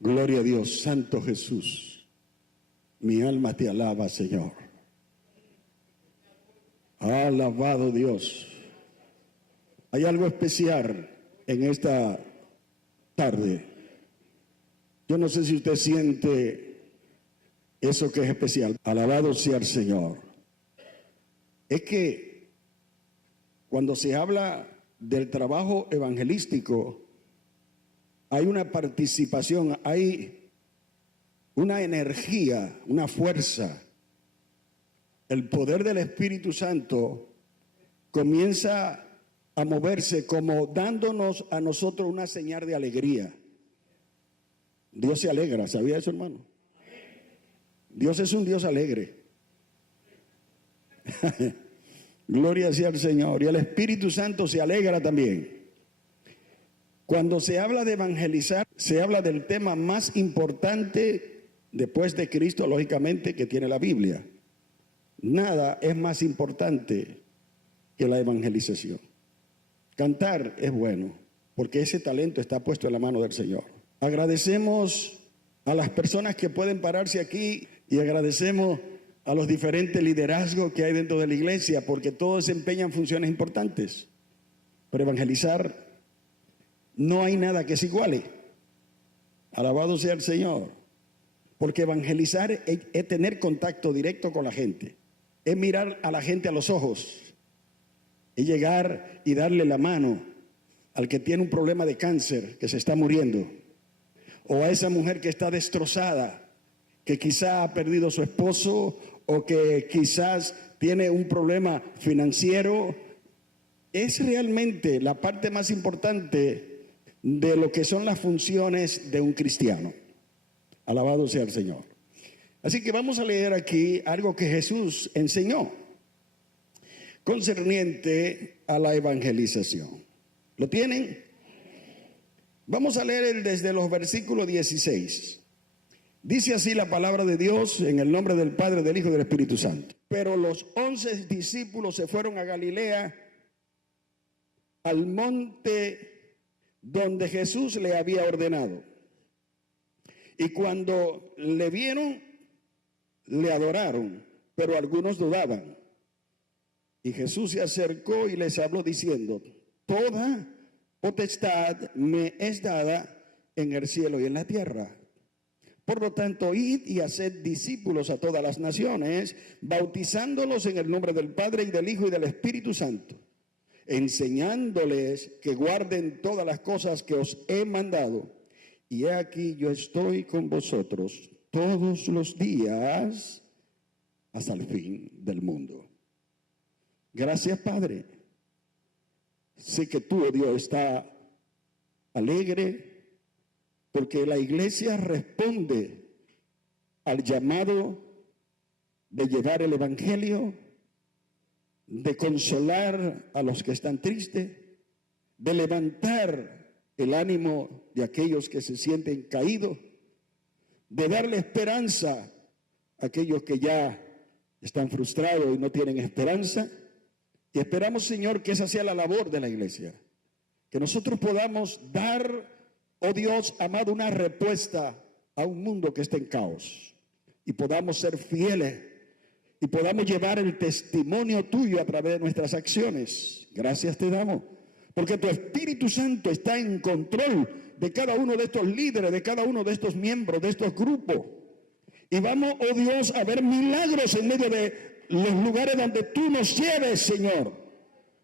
Gloria a Dios, Santo Jesús. Mi alma te alaba, Señor. Alabado Dios. Hay algo especial en esta tarde. Yo no sé si usted siente eso que es especial. Alabado sea el Señor. Es que cuando se habla del trabajo evangelístico, hay una participación, hay una energía, una fuerza. El poder del Espíritu Santo comienza a moverse como dándonos a nosotros una señal de alegría. Dios se alegra, ¿sabía eso, hermano? Dios es un Dios alegre. Gloria sea al Señor. Y el Espíritu Santo se alegra también. Cuando se habla de evangelizar, se habla del tema más importante después de Cristo, lógicamente, que tiene la Biblia. Nada es más importante que la evangelización. Cantar es bueno, porque ese talento está puesto en la mano del Señor. Agradecemos a las personas que pueden pararse aquí y agradecemos a los diferentes liderazgos que hay dentro de la iglesia, porque todos desempeñan funciones importantes. Pero evangelizar, no hay nada que se iguale. Alabado sea el Señor. Porque evangelizar es tener contacto directo con la gente. Es mirar a la gente a los ojos. Es llegar y darle la mano al que tiene un problema de cáncer, que se está muriendo. O a esa mujer que está destrozada, que quizá ha perdido a su esposo o que quizás tiene un problema financiero. Es realmente la parte más importante de lo que son las funciones de un cristiano. Alabado sea el Señor. Así que vamos a leer aquí algo que Jesús enseñó concerniente a la evangelización. ¿Lo tienen? Vamos a leer desde los versículos 16. Dice así la palabra de Dios en el nombre del Padre, del Hijo y del Espíritu Santo. Pero los 11 discípulos se fueron a Galilea, al monte donde Jesús le había ordenado. Y cuando le vieron, le adoraron, pero algunos dudaban. Y Jesús se acercó y les habló diciendo: toda potestad me es dada en el cielo y en la tierra. Por lo tanto, id y haced discípulos a todas las naciones, bautizándolos en el nombre del Padre y del Hijo y del Espíritu Santo, enseñándoles que guarden todas las cosas que os he mandado. Y he aquí, yo estoy con vosotros todos los días hasta el fin del mundo. Gracias, Padre. Sé que tú, oh Dios, está alegre porque la iglesia responde al llamado de llevar el evangelio, de consolar a los que están tristes, de levantar el ánimo de aquellos que se sienten caídos, de darle esperanza a aquellos que ya están frustrados y no tienen esperanza. Y esperamos, Señor, que esa sea la labor de la iglesia, que nosotros podamos dar, oh Dios amado, una respuesta a un mundo que está en caos, y podamos ser fieles y podamos llevar el testimonio tuyo a través de nuestras acciones. Gracias te damos, porque tu Espíritu Santo está en control de cada uno de estos líderes, de cada uno de estos miembros, de estos grupos. Y vamos, oh Dios, a ver milagros en medio de los lugares donde tú nos lleves, Señor.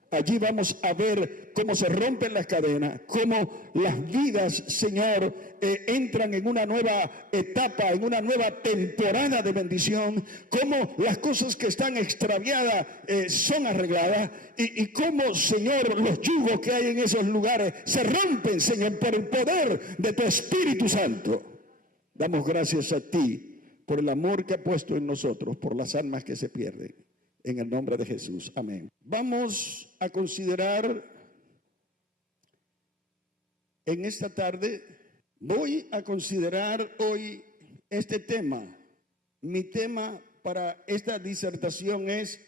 Allí vamos a ver cómo se rompen las cadenas, cómo las vidas, Señor, entran en una nueva etapa, en una nueva temporada de bendición, cómo las cosas que están extraviadas son arregladas y cómo, Señor, los yugos que hay en esos lugares se rompen, Señor, por el poder de tu Espíritu Santo. Damos gracias a ti por el amor que ha puesto en nosotros, por las almas que se pierden. En el nombre de Jesús. Amén. Vamos a considerar en esta tarde, voy a considerar hoy este tema. Mi tema para esta disertación es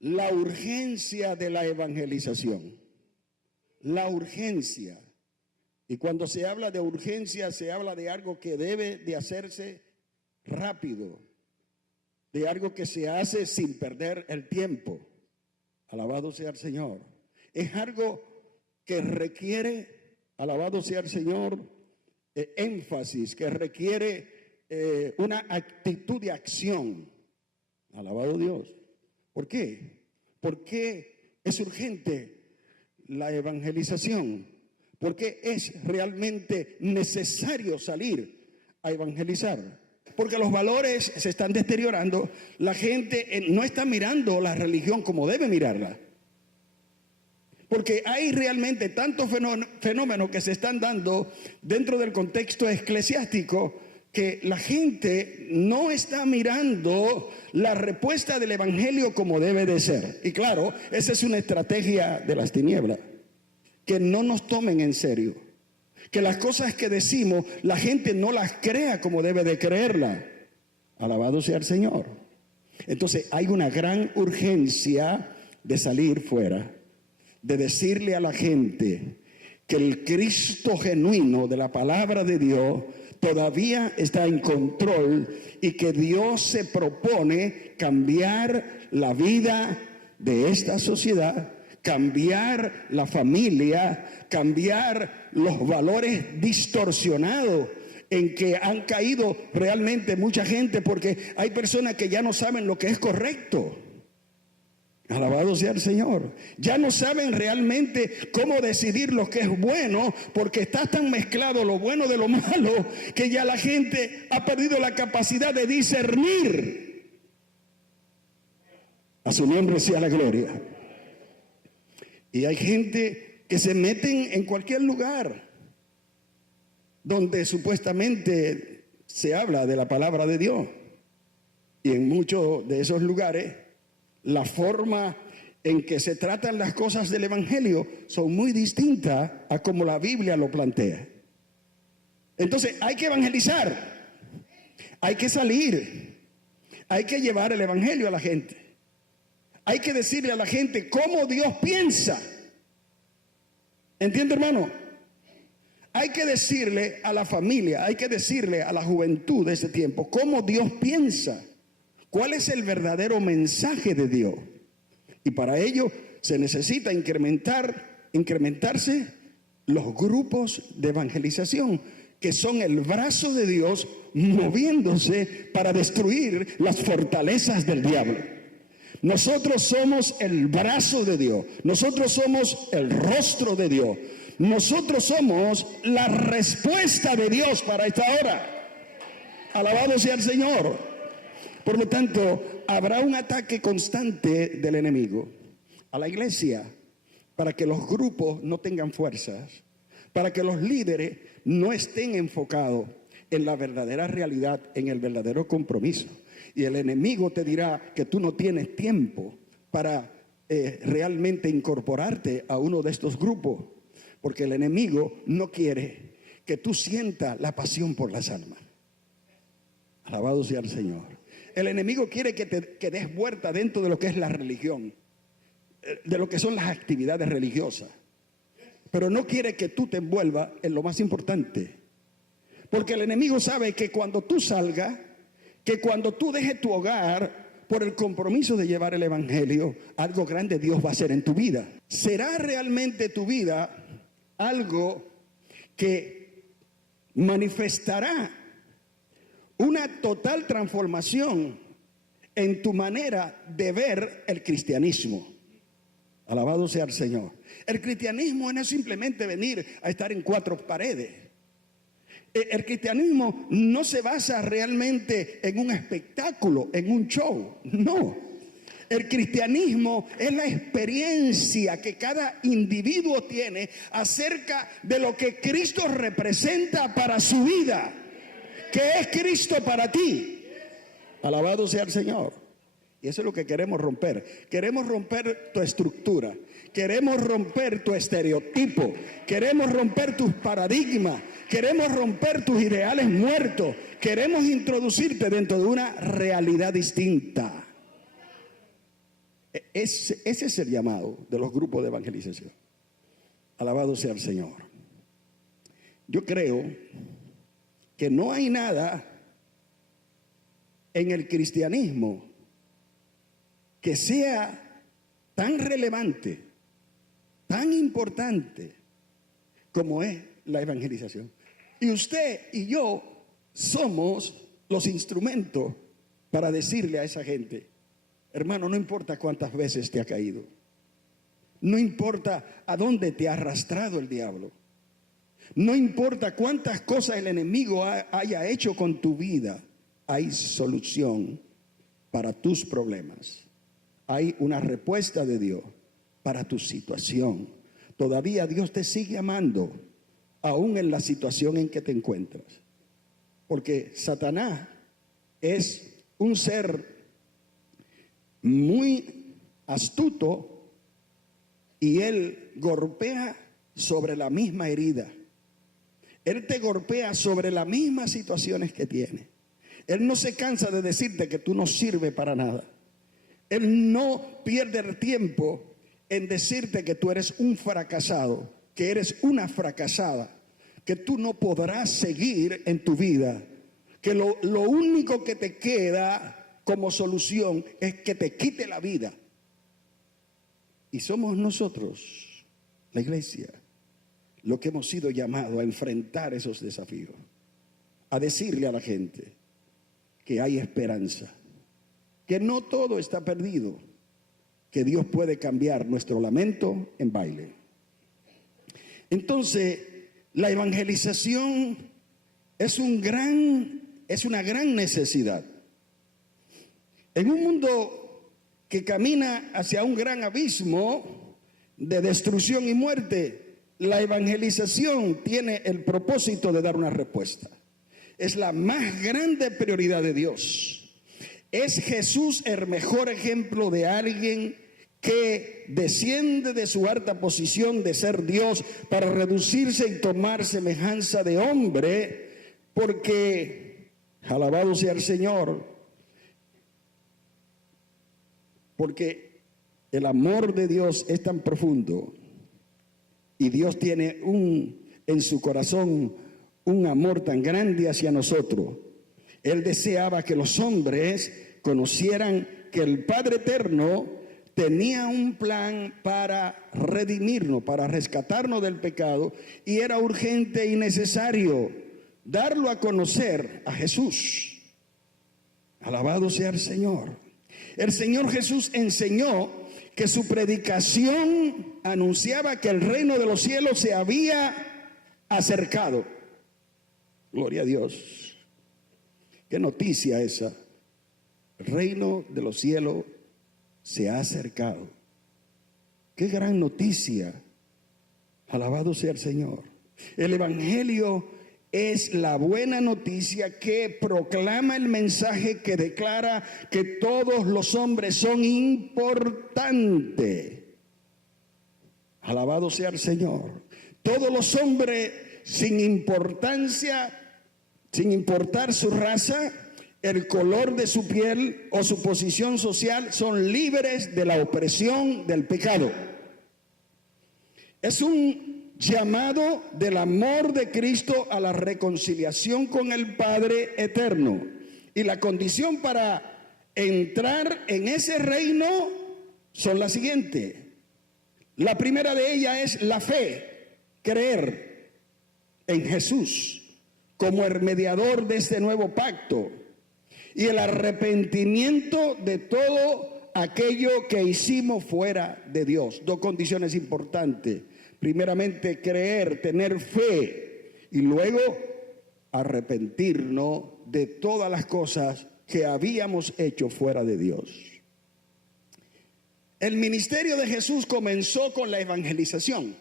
la urgencia de la evangelización. La urgencia Y cuando se habla de urgencia, se habla de algo que debe de hacerse rápido, de algo que se hace sin perder el tiempo. Alabado sea el Señor. Es algo que requiere, alabado sea el Señor, énfasis, que requiere una actitud de acción. Alabado Dios. ¿Por qué? ¿Por qué es urgente la evangelización? ¿Por qué es realmente necesario salir a evangelizar? Porque los valores se están deteriorando. La gente no está mirando la religión como debe mirarla. Porque hay realmente tantos fenómenos que se están dando dentro del contexto eclesiástico que la gente no está mirando la respuesta del evangelio como debe de ser. Y claro, esa es una estrategia de las tinieblas. Que no nos tomen en serio. Que las cosas que decimos, la gente no las crea como debe de creerla. Alabado sea el Señor. Entonces hay una gran urgencia de salir fuera, de decirle a la gente que el Cristo genuino de la palabra de Dios todavía está en control y que Dios se propone cambiar la vida de esta sociedad, cambiar la familia, cambiar los valores distorsionados en que han caído realmente mucha gente, porque hay personas que ya no saben lo que es correcto. Alabado sea el Señor. Ya no saben realmente cómo decidir lo que es bueno, porque está tan mezclado lo bueno de lo malo que ya la gente ha perdido la capacidad de discernir. A su nombre sea la gloria. Y hay gente que se meten en cualquier lugar donde supuestamente se habla de la palabra de Dios. Y en muchos de esos lugares, la forma en que se tratan las cosas del evangelio son muy distintas a como la Biblia lo plantea. Entonces hay que evangelizar, hay que salir, hay que llevar el evangelio a la gente, hay que decirle a la gente cómo Dios piensa. ¿Entiende, hermano? Hay que decirle a la familia, hay que decirle a la juventud de este tiempo cómo Dios piensa. ¿Cuál es el verdadero mensaje de Dios? Y para ello se necesita incrementarse los grupos de evangelización, que son el brazo de Dios moviéndose para destruir las fortalezas del diablo. Nosotros somos el brazo de Dios, nosotros somos el rostro de Dios, nosotros somos la respuesta de Dios para esta hora. Alabado sea el Señor. Por lo tanto, habrá un ataque constante del enemigo a la iglesia para que los grupos no tengan fuerzas, para que los líderes no estén enfocados en la verdadera realidad, en el verdadero compromiso. Y el enemigo te dirá que tú no tienes tiempo para realmente incorporarte a uno de estos grupos, porque el enemigo no quiere que tú sientas la pasión por las almas. Alabado sea el Señor. El enemigo quiere que des vuelta dentro de lo que es la religión, de lo que son las actividades religiosas, pero no quiere que tú te envuelvas en lo más importante, porque el enemigo sabe que cuando tú salgas, que cuando tú dejes tu hogar por el compromiso de llevar el evangelio, algo grande Dios va a hacer en tu vida. ¿Será realmente tu vida algo que manifestará una total transformación en tu manera de ver el cristianismo? Alabado sea el Señor. El cristianismo no es simplemente venir a estar en cuatro paredes. El cristianismo no se basa realmente en un espectáculo, en un show. No. El cristianismo es la experiencia que cada individuo tiene acerca de lo que Cristo representa para su vida. ¿Qué es Cristo para ti? Alabado sea el Señor. Y eso es lo que queremos romper. Queremos romper tu estructura. Queremos romper tu estereotipo. Queremos romper tus paradigmas. Queremos romper tus ideales muertos. Queremos introducirte dentro de una realidad distinta. Ese es el llamado de los grupos de evangelización. Alabado sea el Señor. Yo creo que no hay nada en el cristianismo que sea tan relevante, tan importante como es la evangelización. Y usted y yo somos los instrumentos para decirle a esa gente: hermano, no importa cuántas veces te ha caído, no importa a dónde te ha arrastrado el diablo, no importa cuántas cosas el enemigo haya hecho con tu vida, hay solución para tus problemas. Hay una respuesta de Dios para tu situación. Todavía Dios te sigue amando, aún en la situación en que te encuentras. Porque Satanás es un ser muy astuto y él golpea sobre la misma herida. Él te golpea sobre las mismas situaciones que tiene. Él no se cansa de decirte que tú no sirves para nada. Él no pierde el tiempo en decirte que tú eres un fracasado, que eres una fracasada, que tú no podrás seguir en tu vida, que lo único que te queda como solución es que te quite la vida. Y somos nosotros, la iglesia, lo que hemos sido llamados a enfrentar esos desafíos, a decirle a la gente que hay esperanza, que no todo está perdido, que Dios puede cambiar nuestro lamento en baile. Entonces, la evangelización es una gran necesidad. En un mundo que camina hacia un gran abismo de destrucción y muerte, la evangelización tiene el propósito de dar una respuesta. Es la más grande prioridad de Dios. Es Jesús el mejor ejemplo de alguien que desciende de su alta posición de ser Dios para reducirse y tomar semejanza de hombre, porque, alabado sea el Señor, porque el amor de Dios es tan profundo y Dios tiene en su corazón un amor tan grande hacia nosotros. Él deseaba que los hombres conocieran que el Padre Eterno tenía un plan para redimirnos, para rescatarnos del pecado, y era urgente y necesario darlo a conocer a Jesús. Alabado sea el Señor. El Señor Jesús enseñó que su predicación anunciaba que el reino de los cielos se había acercado. Gloria a Dios. Qué noticia esa. El reino de los cielos se ha acercado. Qué gran noticia. Alabado sea el Señor. El Evangelio es la buena noticia que proclama el mensaje que declara que todos los hombres son importantes. Alabado sea el Señor. Todos los hombres, sin importancia, sin importar su raza, el color de su piel o su posición social, son libres de la opresión del pecado. Es un llamado del amor de Cristo a la reconciliación con el Padre eterno. Y la condición para entrar en ese reino son las siguientes. La primera de ellas es la fe, creer en Jesús como el mediador de este nuevo pacto, y el arrepentimiento de todo aquello que hicimos fuera de Dios. Dos condiciones importantes. Primeramente, creer, tener fe, y luego arrepentirnos de todas las cosas que habíamos hecho fuera de Dios. El ministerio de Jesús comenzó con la evangelización.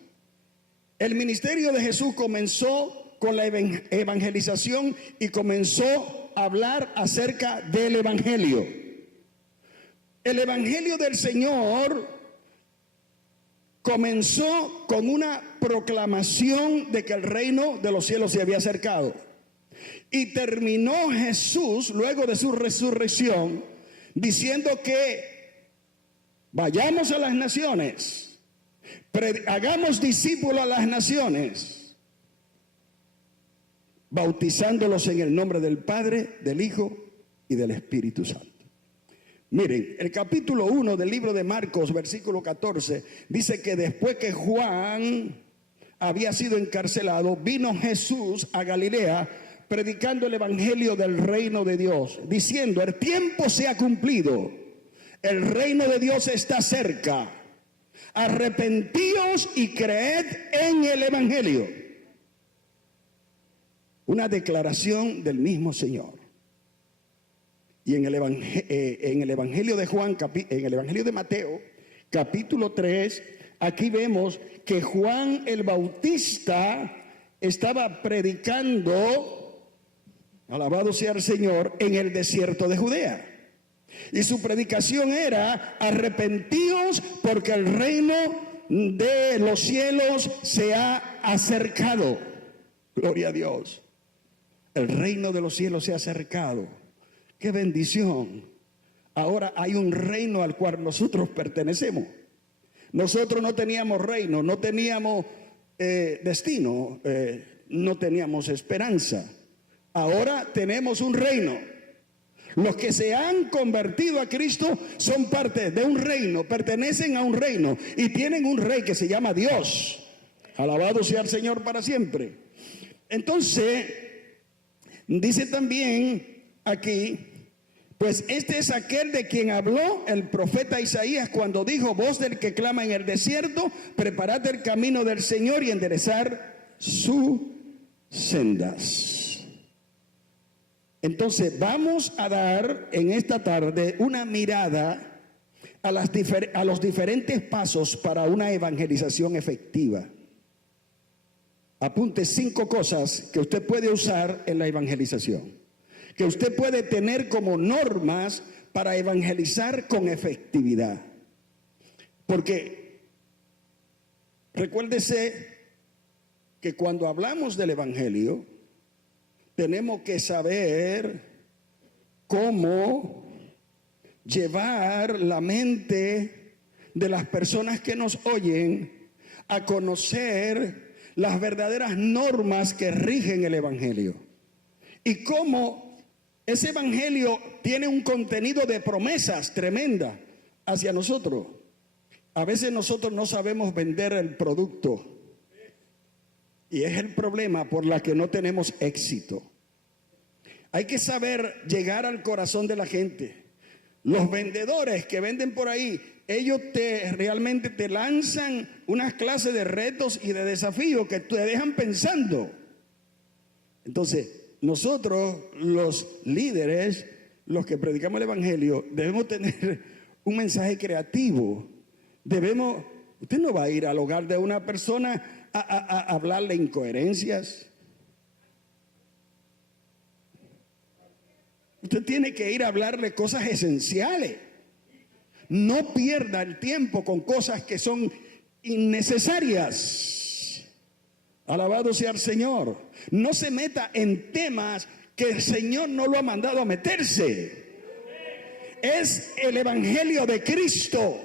El ministerio de Jesús comenzó con la evangelización y comenzó a hablar acerca del evangelio. El evangelio del Señor comenzó con una proclamación de que el reino de los cielos se había acercado. Y terminó Jesús, luego de su resurrección, diciendo que vayamos a las naciones, hagamos discípulos a las naciones. bautizándolos en el nombre del Padre, del Hijo y del Espíritu Santo. Miren, el capítulo 1 del libro de Marcos, versículo 14, dice que después que Juan había sido encarcelado, vino Jesús a Galilea predicando el evangelio del reino de Dios, diciendo: el tiempo se ha cumplido, el reino de Dios está cerca, arrepentíos y creed en el evangelio. Una declaración del mismo Señor. Y en el evangelio de Juan, en el evangelio de Mateo, capítulo 3, aquí vemos que Juan el Bautista estaba predicando, alabado sea el Señor, en el desierto de Judea. Y su predicación era: arrepentíos porque el reino de los cielos se ha acercado. Gloria a Dios. El reino de los cielos se ha acercado. ¡Qué bendición! Ahora hay un reino al cual nosotros pertenecemos. Nosotros no teníamos reino, no teníamos destino, no teníamos esperanza. Ahora tenemos un reino. Los que se han convertido a Cristo son parte de un reino, pertenecen a un reino y tienen un rey que se llama Dios. Alabado sea el Señor para siempre. Entonces, dice también aquí: pues este es aquel de quien habló el profeta Isaías cuando dijo: voz del que clama en el desierto, preparad el camino del Señor y enderezar sus sendas. Entonces vamos a dar en esta tarde una mirada a los diferentes pasos para una evangelización efectiva. Apunte 5 cosas que usted puede usar en la evangelización, que usted puede tener como normas para evangelizar con efectividad. Porque recuérdese que cuando hablamos del evangelio, tenemos que saber cómo llevar la mente de las personas que nos oyen a conocer las verdaderas normas que rigen el evangelio. Y cómo ese evangelio tiene un contenido de promesas tremendas hacia nosotros. A veces nosotros no sabemos vender el producto. Y es el problema por la que no tenemos éxito. Hay que saber llegar al corazón de la gente. Los vendedores que venden por ahí, ellos realmente te lanzan unas clases de retos y de desafíos que te dejan pensando. Entonces, nosotros, los líderes, los que predicamos el evangelio, debemos tener un mensaje creativo. Usted no va a ir al hogar de una persona a hablarle incoherencias. Usted tiene que ir a hablarle cosas esenciales. No pierda el tiempo con cosas que son innecesarias. Alabado sea el Señor. No se meta en temas que el Señor no lo ha mandado a meterse. Es el evangelio de Cristo.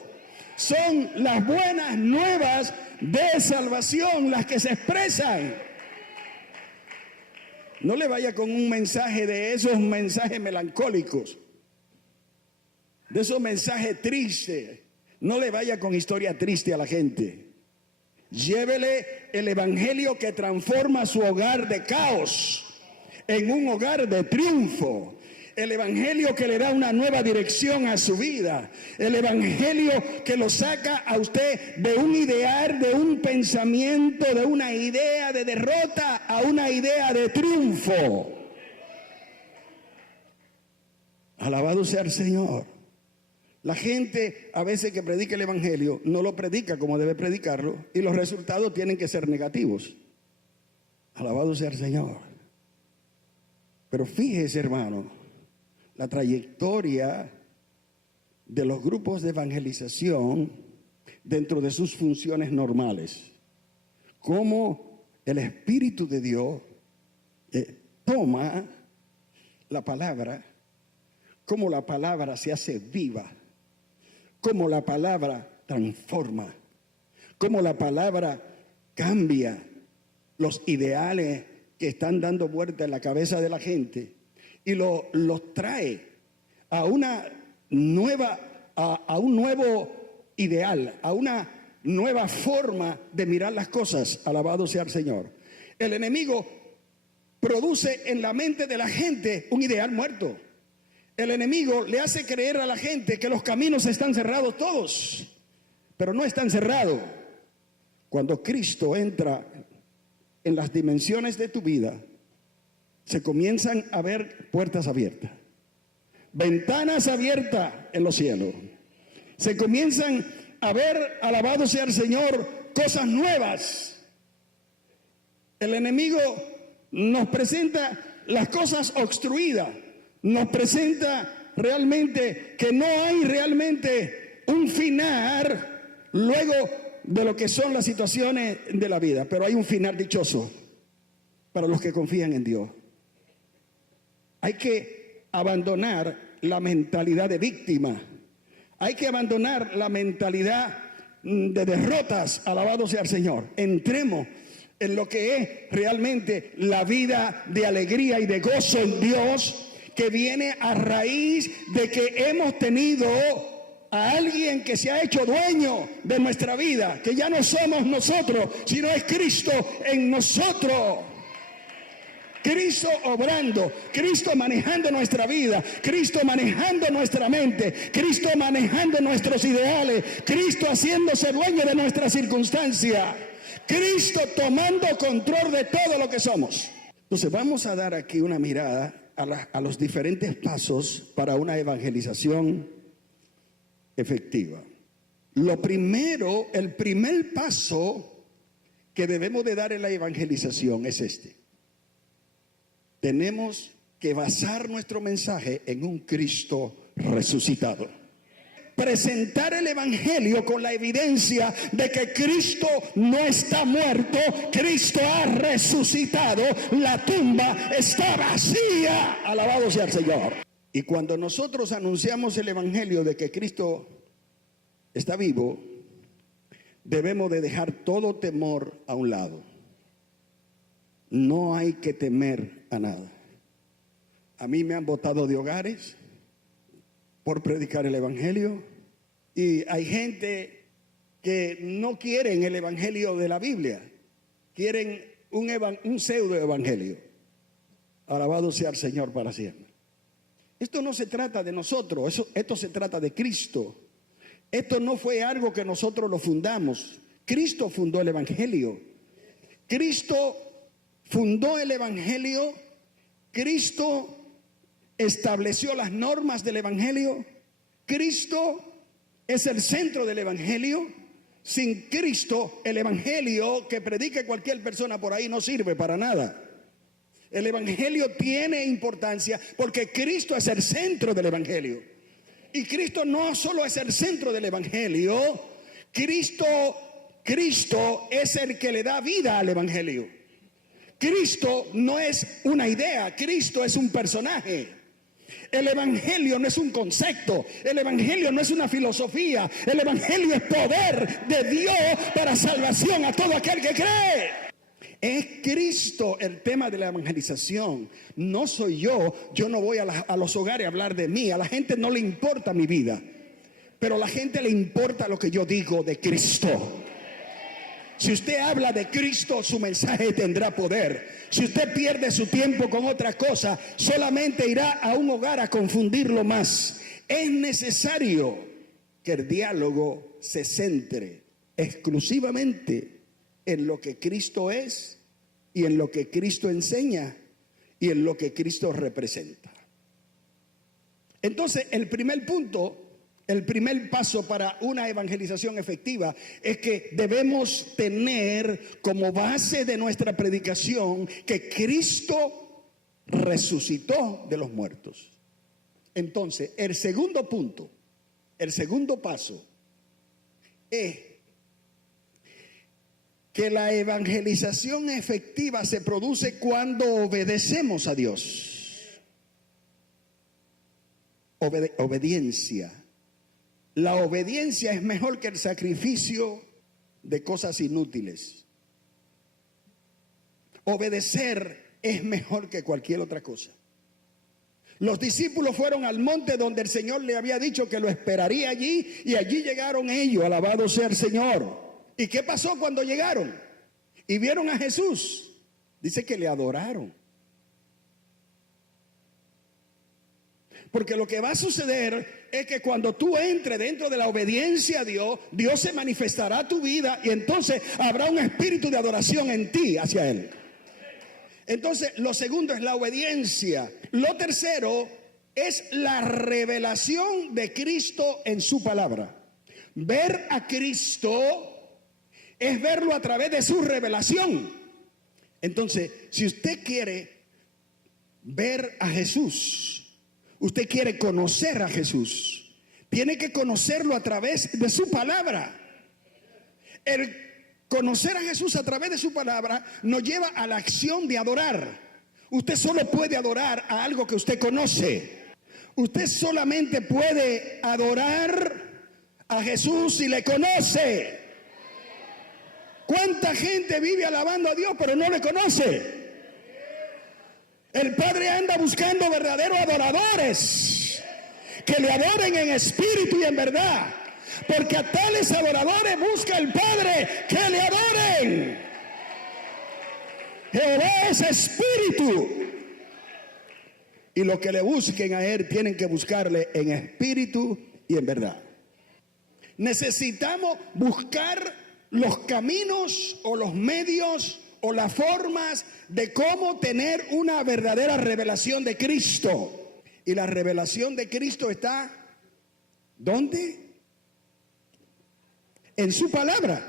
Son las buenas nuevas de salvación las que se expresan. No le vaya con un mensaje de esos mensajes melancólicos, de esos mensajes tristes. No le vaya con historia triste a la gente. Llévele el evangelio que transforma su hogar de caos en un hogar de triunfo. El evangelio que le da una nueva dirección a su vida. El evangelio que lo saca a usted de un ideal, de un pensamiento, de una idea de derrota a una idea de triunfo. Alabado sea el Señor. La gente a veces que predica el evangelio no lo predica como debe predicarlo y los resultados tienen que ser negativos. Alabado sea el Señor. Pero fíjese, hermano, la trayectoria de los grupos de evangelización dentro de sus funciones normales. Cómo el Espíritu de Dios toma la palabra, cómo la palabra se hace viva, cómo la palabra transforma, cómo la palabra cambia los ideales que están dando vuelta en la cabeza de la gente y los trae a una nueva, a un nuevo ideal, a una nueva forma de mirar las cosas. Alabado sea el Señor. El enemigo produce en la mente de la gente un ideal muerto. El enemigo le hace creer a la gente que los caminos están cerrados todos, pero no están cerrados. Cuando Cristo entra en las dimensiones de tu vida, se comienzan a ver puertas abiertas, ventanas abiertas en los cielos. Se comienzan a ver, alabado sea el Señor, cosas nuevas. El enemigo nos presenta las cosas obstruidas, nos presenta realmente que no hay realmente un final luego de lo que son las situaciones de la vida, pero hay un final dichoso para los que confían en Dios. Hay que abandonar la mentalidad de víctima, hay que abandonar la mentalidad de derrotas. Alabado sea el Señor. Entremos en lo que es realmente la vida de alegría y de gozo en Dios, que viene a raíz de que hemos tenido a alguien que se ha hecho dueño de nuestra vida, que ya no somos nosotros, sino es Cristo en nosotros. Cristo obrando, Cristo manejando nuestra vida, Cristo manejando nuestra mente, Cristo manejando nuestros ideales, Cristo haciéndose dueño de nuestras circunstancias, Cristo tomando control de todo lo que somos. Entonces vamos a dar aquí una mirada a los diferentes pasos para una evangelización efectiva. Lo primero, el primer paso que debemos de dar en la evangelización es este. Tenemos que basar nuestro mensaje en un Cristo resucitado. Presentar el evangelio con la evidencia de que Cristo no está muerto, Cristo ha resucitado, la tumba está vacía. Alabado sea el Señor. Y cuando nosotros anunciamos el evangelio de que Cristo está vivo, debemos de dejar todo temor a un lado. No hay que temer a nada. A mí me han botado de hogares por predicar el evangelio, y hay gente que no quieren el evangelio de la Biblia, quieren un pseudo evangelio. Alabado sea el Señor para siempre. Esto no se trata de nosotros, esto se trata de Cristo. Esto no fue algo que nosotros lo fundamos. Cristo fundó el evangelio. Cristo fundó el evangelio. Cristo estableció las normas del evangelio. Cristo es el centro del evangelio. Sin Cristo, el evangelio que predique cualquier persona por ahí no sirve para nada. El evangelio tiene importancia porque Cristo es el centro del evangelio. Y Cristo no solo es el centro del evangelio, Cristo es el que le da vida al evangelio. Cristo no es una idea, Cristo es un personaje. El evangelio no es un concepto, el evangelio no es una filosofía, el evangelio es poder de Dios para salvación a todo aquel que cree. Es Cristo el tema de la evangelización. No soy yo no voy a los hogares a hablar de mí. A la gente no le importa mi vida, pero a la gente le importa lo que yo digo de Cristo. Si usted habla de Cristo, su mensaje tendrá poder. Si usted pierde su tiempo con otra cosa, solamente irá a un hogar a confundirlo más. Es necesario que el diálogo se centre exclusivamente en lo que Cristo es y en lo que Cristo enseña y en lo que Cristo representa. Entonces, el primer punto, el primer paso para una evangelización efectiva es que debemos tener como base de nuestra predicación que Cristo resucitó de los muertos. Entonces, el segundo punto, el segundo paso es que la evangelización efectiva se produce cuando obedecemos a Dios. Obediencia. La obediencia es mejor que el sacrificio de cosas inútiles. Obedecer es mejor que cualquier otra cosa. Los discípulos fueron al monte donde el Señor le había dicho que lo esperaría allí, y allí llegaron ellos, alabado sea el Señor. ¿Y qué pasó cuando llegaron? Y vieron a Jesús. Dice que le adoraron. Porque lo que va a suceder es que cuando tú entres dentro de la obediencia a Dios, Dios se manifestará a tu vida, y entonces habrá un espíritu de adoración en ti hacia Él. Entonces, lo segundo es la obediencia. Lo tercero es la revelación de Cristo en su palabra. Ver a Cristo es verlo a través de su revelación. Entonces, si usted quiere ver a Jesús, usted quiere conocer a Jesús, tiene que conocerlo a través de su palabra. El conocer a Jesús a través de su palabra nos lleva a la acción de adorar. Usted solo puede adorar a algo que usted conoce. Usted solamente puede adorar a Jesús si le conoce. ¿Cuánta gente vive alabando a Dios pero no le conoce? El Padre anda buscando verdaderos adoradores que le adoren en espíritu y en verdad, porque a tales adoradores busca el Padre que le adoren. Jehová es espíritu, y los que le busquen a Él tienen que buscarle en espíritu y en verdad. Necesitamos buscar los caminos o los medios o las formas de cómo tener una verdadera revelación de Cristo. Y la revelación de Cristo está ¿dónde? En su palabra.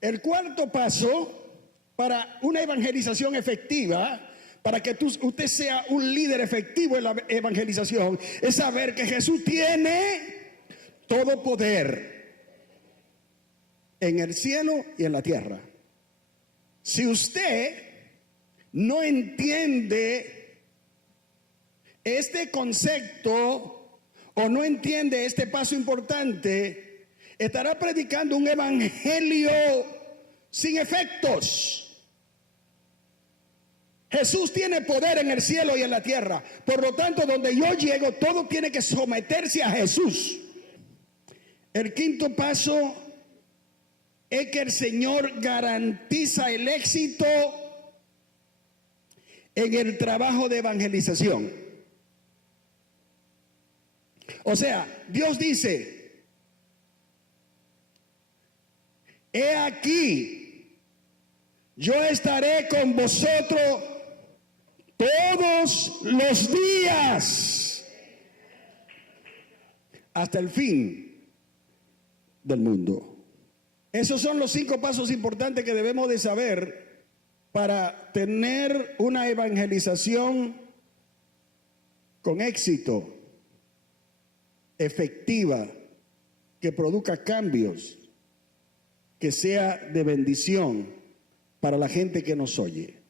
El cuarto paso para una evangelización efectiva, para que usted sea un líder efectivo en la evangelización, es saber que Jesús tiene todo poder en el cielo y en la tierra. Si usted no entiende este concepto o no entiende este paso importante, estará predicando un evangelio sin efectos. Jesús tiene poder en el cielo y en la tierra. Por lo tanto, donde yo llego, todo tiene que someterse a Jesús. El quinto paso es que el Señor garantiza el éxito en el trabajo de evangelización. O sea, Dios dice: he aquí, yo estaré con vosotros todos los días hasta el fin del mundo. Esos son los 5 pasos importantes que debemos de saber para tener una evangelización con éxito, efectiva, que produzca cambios, que sea de bendición para la gente que nos oye.